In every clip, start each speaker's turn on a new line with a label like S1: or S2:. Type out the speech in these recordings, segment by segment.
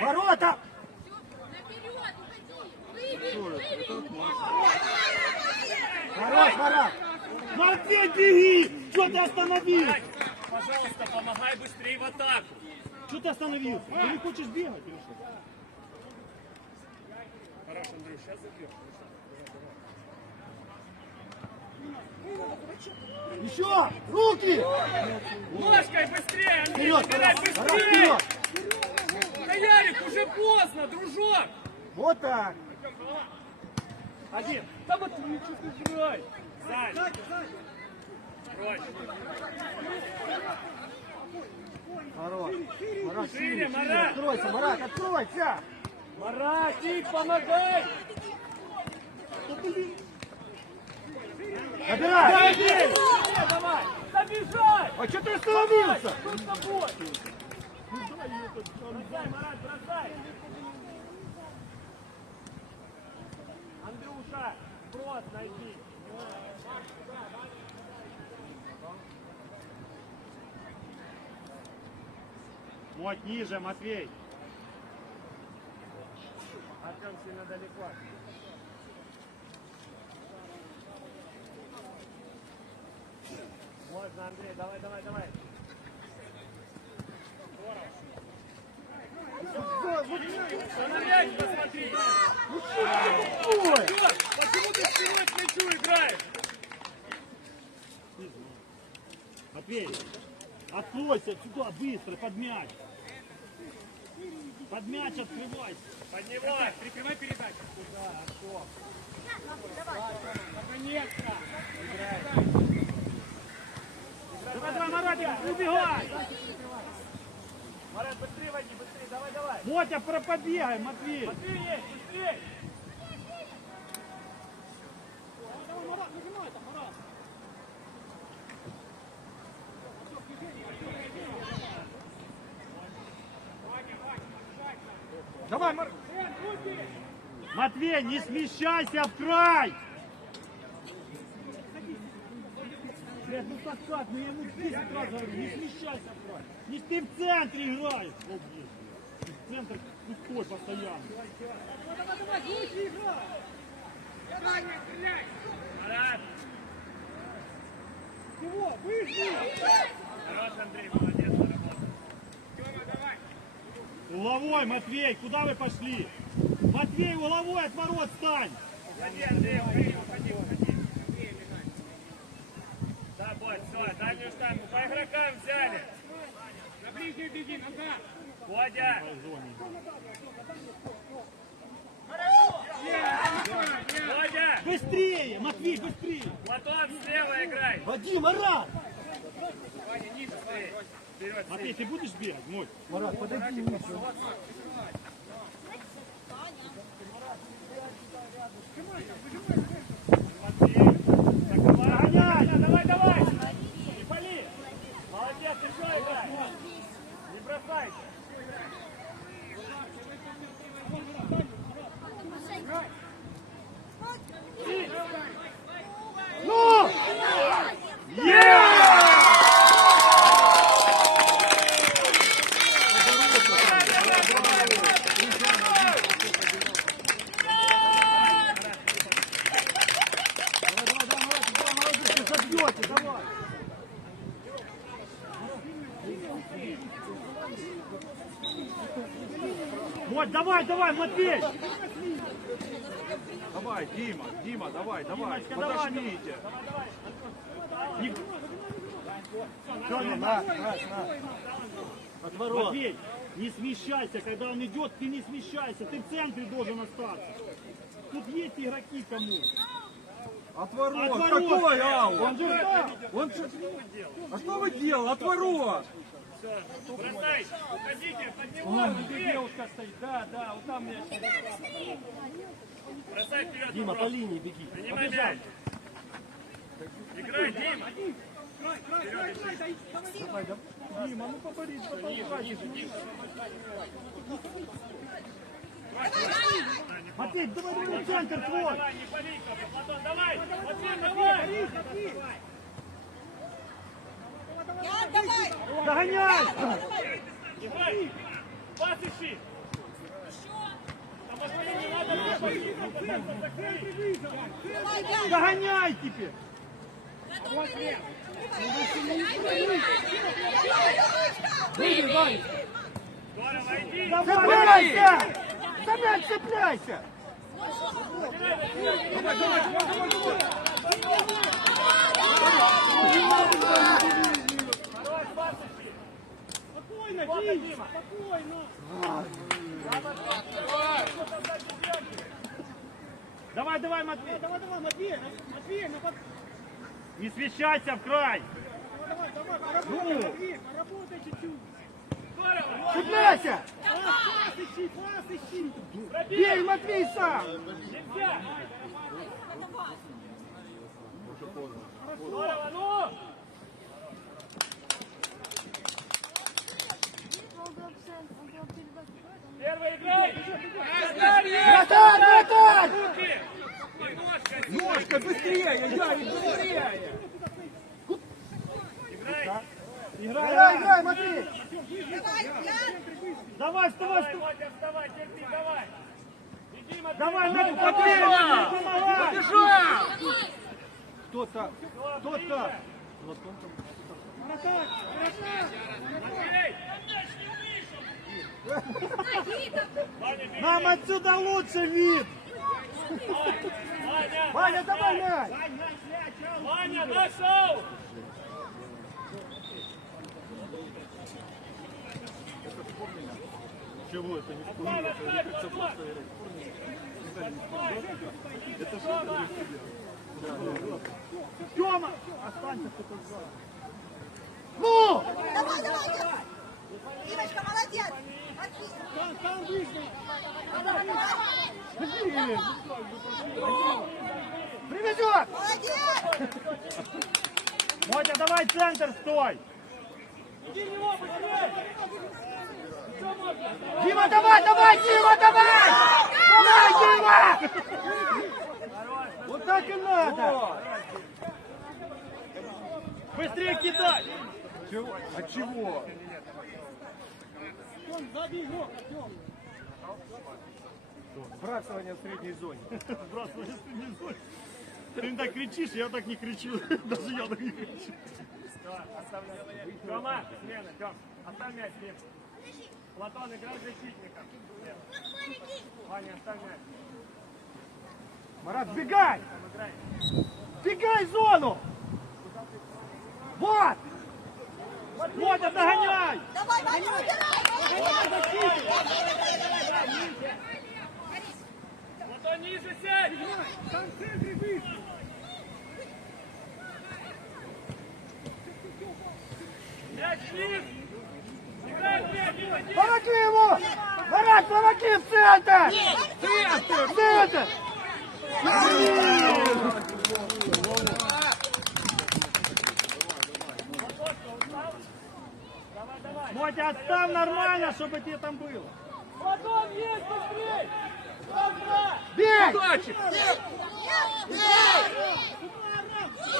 S1: Ворота! Хорош, Марат! Матвей, беги! Что ты остановил?
S2: Пожалуйста, помогай быстрее в атаку!
S1: Что ты остановился? Ты не хочешь бегать или что?
S2: Хорош, Андрей, сейчас забьем.
S1: Еще! Руки!
S2: Ножкой быстрее, Андрей,
S1: Вперед, Марат! Марат,
S2: быстрее!
S1: вперед!
S2: Да, Ярик, уже поздно, дружок!
S1: Вот так!
S2: Один. Да вот ты ничего не играй. Сань. Прочь.
S1: Хорош! Марат,
S2: Шире! Марат!
S1: Откройся, Марат, откройся!
S2: Маратик, помогай!
S1: Набирай!
S2: Андрей! Давай! Забежай!
S1: А что ты остановился?
S2: Что с тобой? Бросай, Марат, бросай! Андрюша, брос найди.
S1: Вот ниже, Матвей!
S2: Артем сильно далеко. Можно, Андрей, давай, давай, давай. Что на мяч посмотри!
S1: Ой!
S2: Черт, почему ты спиной к мячу играешь?
S1: Матвей, откройся сюда быстро, под мяч. Под мяч открывайся.
S2: Поднимай, прикрывай передачу. Куда, Артем? Наконец-то!
S1: Давай, давай, Маратик, убегай!
S2: Марат, быстрее води, быстрее, давай, давай.
S1: Мотя, про- побегай, Матвей!
S2: Быстрее есть, быстрее!
S1: Давай, Мар... Матвей, не смещайся в край! Ну так как? Ну я ему 10 раз говорю, не смещайся в край. Не ты в центре играешь. Вот здесь. Центр пустой постоянно.
S2: Марат! Хорош, Андрей, молодец, заработал.
S1: Угловой, Матвей, куда вы пошли? Матвей, угловой от ворот стань!
S2: Уходи, Андрей, уходи, уходи, уходи. Бодь, все, дальнюю штангу по игрокам взяли. На ближнюю беги, назад. Бодя. Бодя,
S1: Быстрее, Матвей, быстрее!
S2: Платон слева играй.
S1: Вадим, Марат!
S2: Ваня, ниже стоит. Вперед,
S1: Матвей, ты будешь бегать? Мой.
S3: Марат, подойди ниже.
S2: Давай, давай, давай! Не пали! Молодец, еще играй! Не бросайся!
S1: Ну! Е!
S3: Забьете, давай.
S1: Вот, давай, давай, Матвей!
S3: Давай, Дима, Дима, давай, давай.
S1: Димочка, давай.
S3: Подожмите.
S1: Не-
S3: Все, на.
S1: Матвей, не смещайся, когда он идет, ты не смещайся, ты в центре должен остаться. Тут есть игроки кому.
S3: От ворот.
S1: От ворот.
S3: Какой аут?
S1: Он же.
S3: Он что? А что вы делали? От ворот.
S2: Бросай! Уходите, поднимай! быстрее.
S1: девушка стоит, да, да, вот там мяч.
S2: Бросай вперед!
S1: Дима, по линии беги.
S2: Принимай
S1: Побежал.
S2: мяч! Играй, Дима!
S3: Давай, давай. Дима, ну поборись, поборись.
S1: Матвей, давай, давай, центр твой.
S2: Давай, не пались, Платон, давай! Матвей, давай!
S4: Я, давай!
S1: Догоняй.
S2: Играй! Пас ищи!
S4: Давай!
S1: Догоняй теперь.
S2: Здорово, иди!
S1: Цепляйся! Мяч цепляйся!
S2: Давай, пас ищи!
S1: Спокойно,
S2: Дима,
S1: Дим,
S2: Дима.
S1: спокойно.
S2: Давай,
S1: Давай, давай, Матвей. Давай, давай, Матвей. Матвей, на под... Не смещайся в край. Давай, давай, поработай, Матвей, поработай чуть-чуть. Цепляйся! Пас ищи, пас ищи. Бей, Матвей, сам.
S2: Нельзя! Здорово, ну! Первый играй!
S1: Вратарь, вратарь!
S2: Руки! И ножка!
S3: Ножка, быстрее, Ярик, быстрее!
S2: Играй!
S1: Играй, играй, Матвей.
S4: Давай, я!
S1: Давай, вставай,
S2: Давай,
S1: вставай.
S2: Вадя, вставай, терпи, давай! Иди, Матвей!
S1: Давай, Матвей,
S2: давай!
S1: Матвей, помогай.
S3: Кто-то,
S2: Кто-то!
S1: Вратарь, вратарь.
S2: Матвей! Ваня, бери!
S1: Нам отсюда лучше вид.
S2: Ваня!
S1: Давай мяч.
S2: Ваня, нашел!
S1: Чего это не
S2: Отставь, отставь, отставь! Это что?
S1: Тёма! Останься ты тут. Ну!
S4: Давай, давай, я! Димочка, молодец!
S1: Там, там выше. Привезет!
S4: Молодец!
S1: Мотя, давай центр, стой! Дима, давай, давай, Дима, давай! Давай, Дима! Вот так и надо! Быстрее кидай!
S3: чего? А чего? Сбрасывание в средней зоне.
S1: Здравствуй, не знаю. Ты так кричишь, я так не кричу. Даже я так не кричу.
S2: Тёма, смена, Тём, оставь мяч, Дим. Платон, играй защитником. Ваня, оставь мяч.
S1: Марат, сбегай!
S2: Играй.
S1: Бегай в зону! Вот! Мотя, догоняй!
S4: Давай, Ваня, выбирай!
S2: Платон, ниже сядь!
S1: Там центре выше!
S2: Мяч вниз!
S1: Помоги ему! Марат, помоги в центр! Центр! Центр! Мотя, отстав нормально, чтобы тебе там было.
S2: Платон, есть, быстрей!
S1: Бей!
S3: Удачи!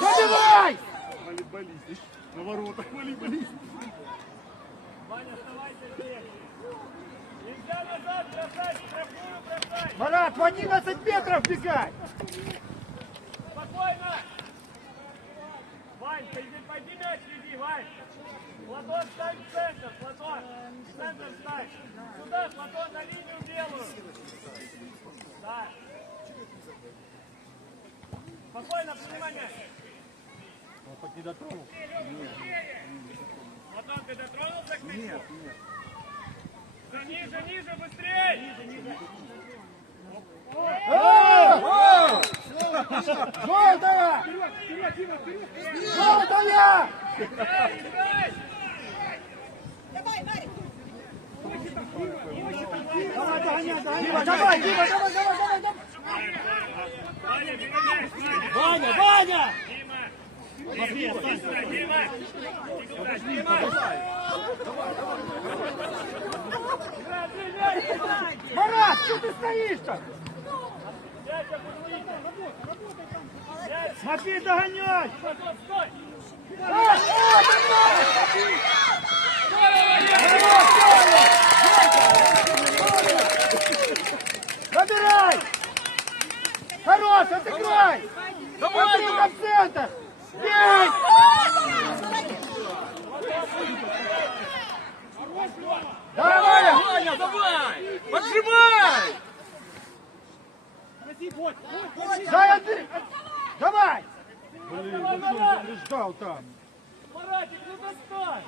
S1: Забивай! Волейболист. На воротах волейболист.
S2: Ваня, оставайся здесь! Нельзя назад бросать, штрафную бросать!
S1: Марат, в 11 метров бегай!
S2: Спокойно! Вань, пойди, пойди мяч веди, Вань! Платон, ставь в центр, Платон! В центр ставь! Сюда, Платон, на линию белую! Да! Спокойно, мяч!
S1: Он хоть не дотронул.
S2: Платон, ты дотронулся к мячу? Нет, нет. Ниже, ниже, быстрее!
S1: Желтая! Желтая!
S2: Играй, играй!
S4: Давай, Марик!
S1: Давай, догоняй, догоняй. Дима, давай, Дима, давай, давай, давай, давай.
S2: Ваня, бери мяч, Ваня!
S1: Ваня, Ваня!
S2: Дима! Дима! Дима! Дима! Дима! Играй, бери мяч!
S1: Марат, что ты стоишь там?
S2: Мяч опустите. Мяч.
S1: Матвей, догоняй!
S2: Платон, стой.
S1: Забирай! Хорош, отыграй! Давай, в центр! Есть! Давай!
S3: Ваня, давай! Поджимай!
S1: Дай Андрей! Давай!
S2: Давай, давай.
S1: Ждал там.
S2: Маратик, ну достань.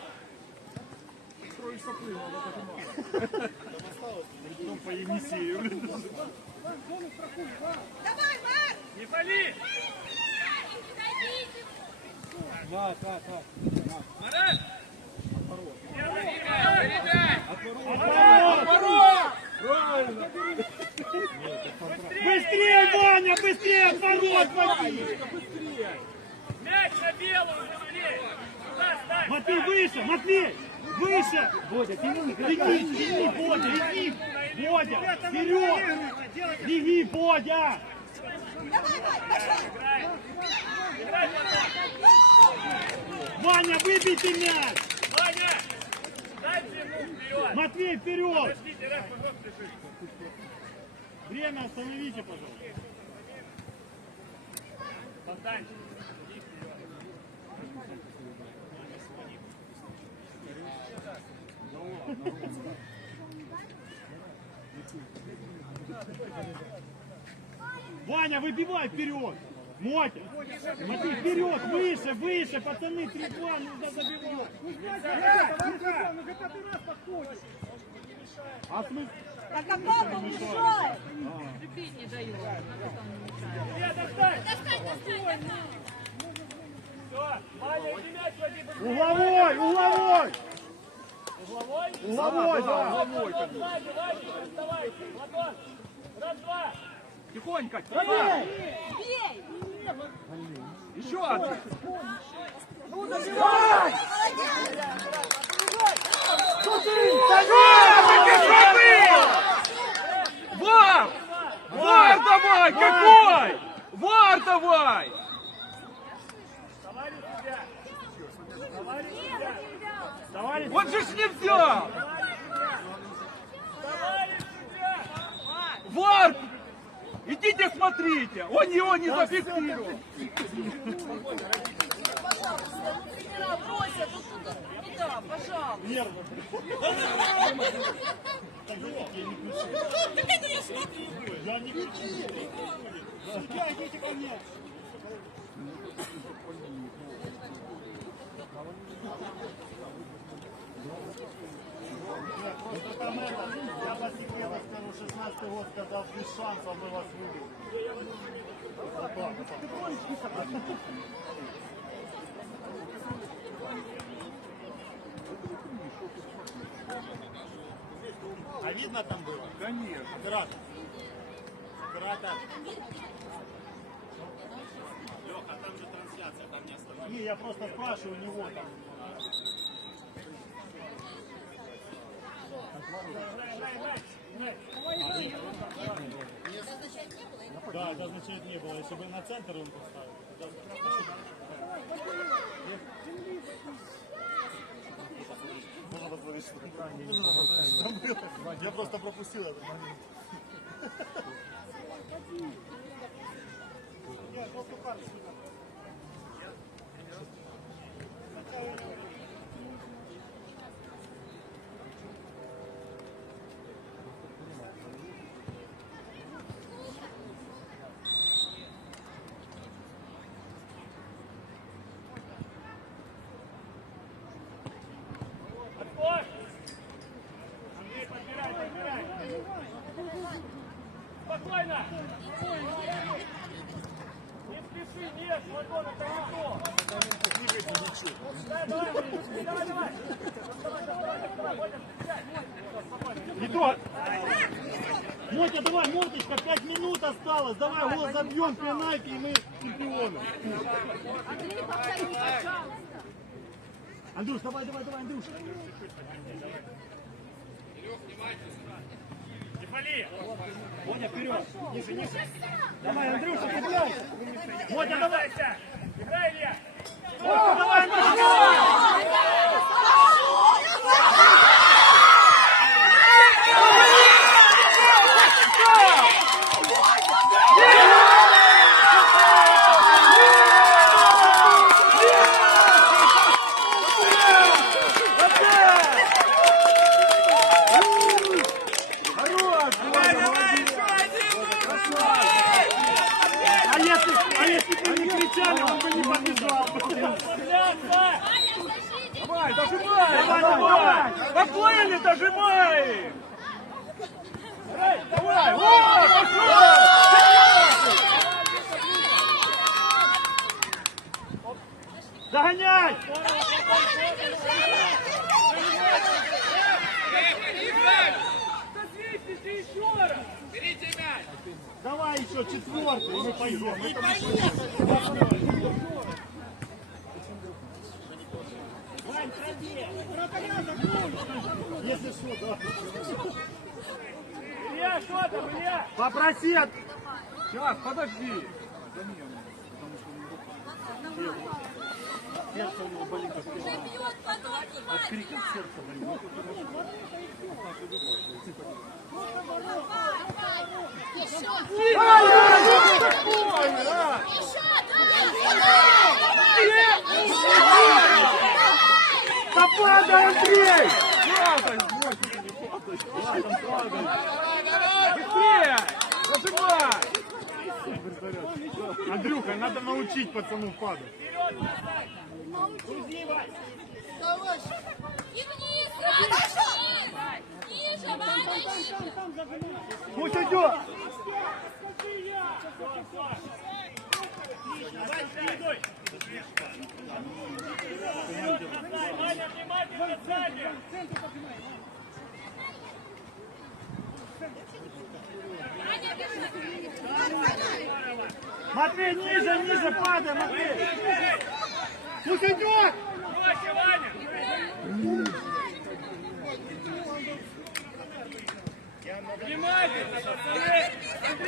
S1: Потом по Енисею.
S4: Давай, Марк!
S2: Не пали.
S1: Да, да, да.
S2: Марат.
S3: Правильно!
S1: Быстрее, Ваня, быстрее, отворот, Матвей!
S2: Мяч на белую, ставь.
S1: Матвей, выше, Матвей! Выше! Бодя, тяни, иди, тяни, Бодя, иди! Бодя, вперед! Беги, Бодя!
S4: Давай, пошел!
S2: Марат.
S1: Ваня, выбейте мяч!
S2: Ваня. Дайте ему вперед.
S1: Матвей, вперед!
S2: Подождите, раз.
S1: Время остановите, пожалуйста.
S2: Богдан.
S1: Ваня, выбивай вперед! Мотя! Матвей, вперед! Выше, выше, пацаны, 3-2, нужно забивать! А смысл?
S4: Так а папа мешает!
S2: Илья, достань. Все, Ваня, иди мяч води быстрее.
S1: Угловой, угловой!
S2: Угловой.
S1: Угловой, да!
S3: Угловой,
S2: не доставайте. Платон. Раз, два.
S3: Тихонько!
S1: Давай!
S4: Бей!
S3: Еще один!
S4: Молодец!
S3: Вар! Вар давай! Какой? Вар давай!
S2: Товарищ судья. Товарищ судья.
S3: Вот же ж не взял!
S2: Товарищ судья.
S3: Вар! Идите смотрите! Он его не зафиксировал!
S4: Ну
S1: нервно.
S4: Так это я смотрю.
S1: Я не кричу. Судья, идите ко мне. Вот там это, я по секрету скажу, 16 год, когда без шансов мы вас вывели. Вот так, вот так. А видно там было?
S3: Конечно!
S1: Оператор. Оператор. Леха, там же трансляция, там не остановилась. Не, я просто спрашиваю у него там. Да, это означает не было. Если бы на центр он поставил. Можно что там Нужно посмотреть, что там было. Я просто пропустил этот момент.
S2: Отбой. Андрей, подбирай, подбирай. Спокойно. Не спеши, нет, Платон, это не то. Давай, давай, давай, давай. Доставай, доставай, доставай, Бодя, встречай.
S1: Не то. Мотя, давай, Моточка, 5 минут осталось. Давай гол забьем, пенальти, и мы чемпионы. Андрюш, давай, давай, давай, Андрюш.
S2: вали.
S1: Мотя, вперед. Ниже, ниже. Давай, Андрюша, цепляйся. Мотя, давай.
S2: Играй, Илья.
S1: Мотя, давай, Андрюша. Хорош,
S2: Давай, давай, еще один.
S1: А если, а если бы не кричали, он бы не побежал.
S2: Подляться.
S3: Давай, дожимай!
S1: Давай, давай.
S3: Поплыли, дожимай! Давай, вот, пошел!
S1: Догоняй! Давай еще четвертый, и мы пойдем. Если что, да.
S2: Илья, что там, Илья?
S1: Попроси от...
S3: Сейчас, подожди.
S1: Сердце у него болит, как от крика сердце болит. Да падай, Андрей!
S3: Быстрее! Дожимай!
S1: Андрюха, надо научить пацанов падать.
S5: И вниз, Ваня, ниже, Ваня,
S1: Пусть идет!
S2: Давай. Ваня, внимательно сзади.
S1: Матвей, ниже, ниже падай, Матвей! Пусть идет!
S2: Проще, Ваня. Внимательно, пацаны.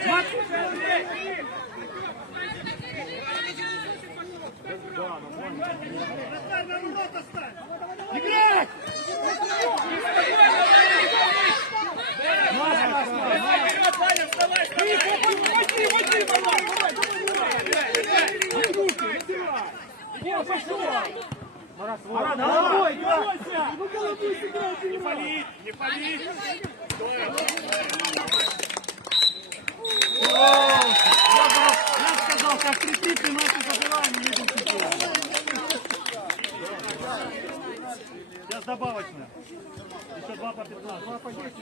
S2: Андрей, Андрей.
S1: Вратарь на ворота ставь! Играть!
S2: Вперед, Ваня, вставай, вставай.
S1: Марат, давай!
S2: Не пали, не пали.
S1: Я сказал, как три пенальти забираем, не едем Сейчас добавочная. Еще два по 15. Два по 10,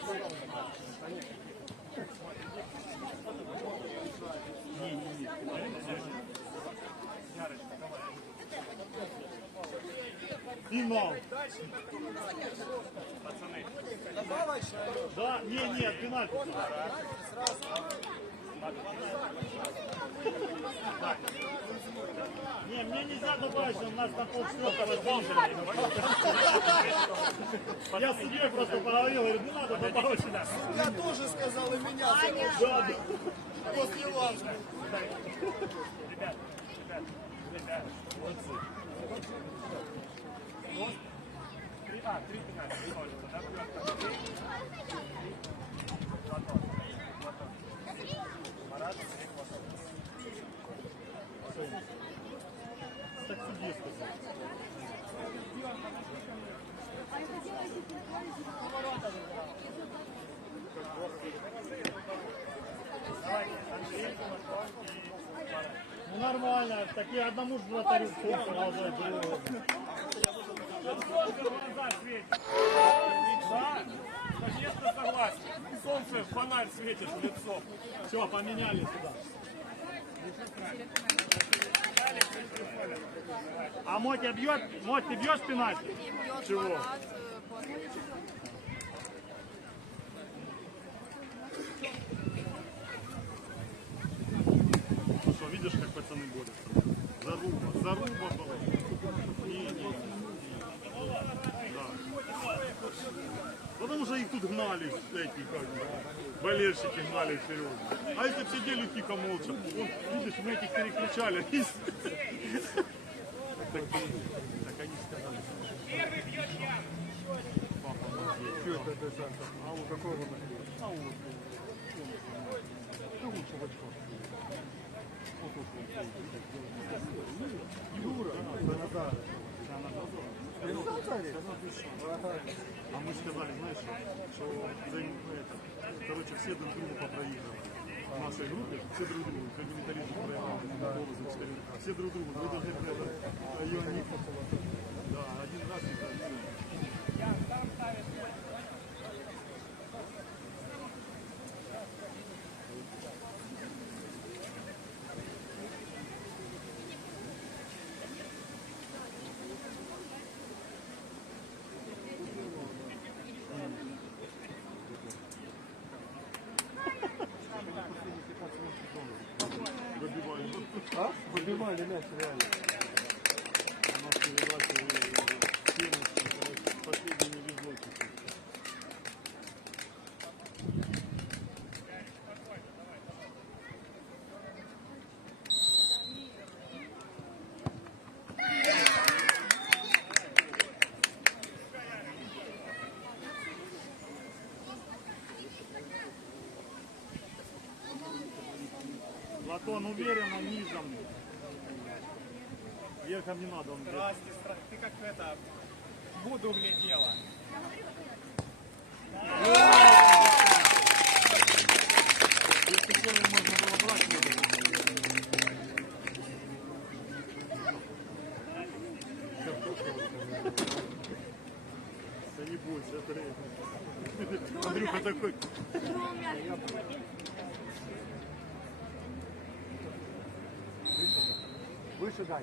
S1: И нол. Да, не, нет, пенальти. Не, мне нельзя добавить, что у нас там полчаса разбомбили. Я с судьей просто поговорил, говорю, не надо добавить сюда.
S6: Я тоже сказал, и меня
S1: Да, да.
S6: после вас.
S2: А, три пенальти, точно, да?
S1: Так судье сказал. Ну нормально, такие одному же вратарю солнце
S2: фонарь светит в лицо.
S1: Все, поменяли сюда. А Мотя бьет? Моть, ты бьешь пенальти? Чего? Ну что, видишь, как пацаны борются? Заруба, заруба была. Не, не, не. Да. Потому что их тут гнали, эти, как бы. Болельщики гнали вперед. А если бы сидели тихо, молча, вон, видишь, мы этих перекричали. Так, они сказали. Папа, молодец. А у какого А у Да лучше в очко. Вот тут. Юра. Санадар. А мы сказали, знаешь, что взаим- это, короче, все друг другу попроигрывали. В нашей группе все друг другу, комментаризм проиграл, все друг другу, вы должны были это, ее не Да, один раз и так. Выбивали мяч, реально. У нас передача последний не везло. Платон уверенно низом. Верхом не надо, он
S7: Здрасте, стра- ты как это, воду глядела.
S1: Да не бойся, это. Андрюха такой.
S7: Выше дай.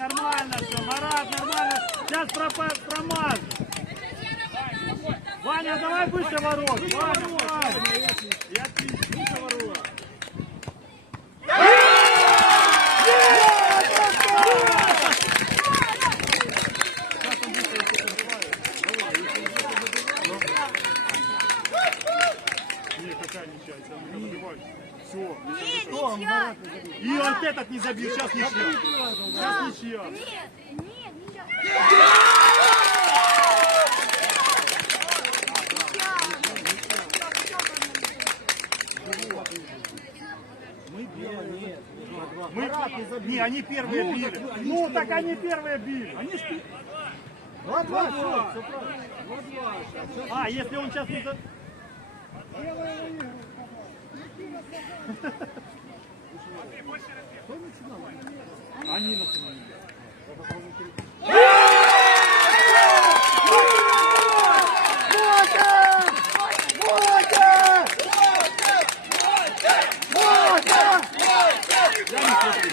S1: Нормально все, Марат, нормально. Сейчас пропа- промажешь. Ваня, давай выше ворот. Ваня, Ваня отлично, выше ворот. Не, какая нечаянная, не забивай. Все.
S5: Нет, ничья.
S1: И вот этот не забил, сейчас ничья. Сейчас ничья.
S5: Нет, нет, ничья.
S1: Мы... Не, они первые били. Ну, так они первые били. Они ж... пи- А, если он сейчас не... за- Они начинали. Я не смотрю.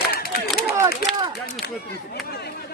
S1: Я не смотрю.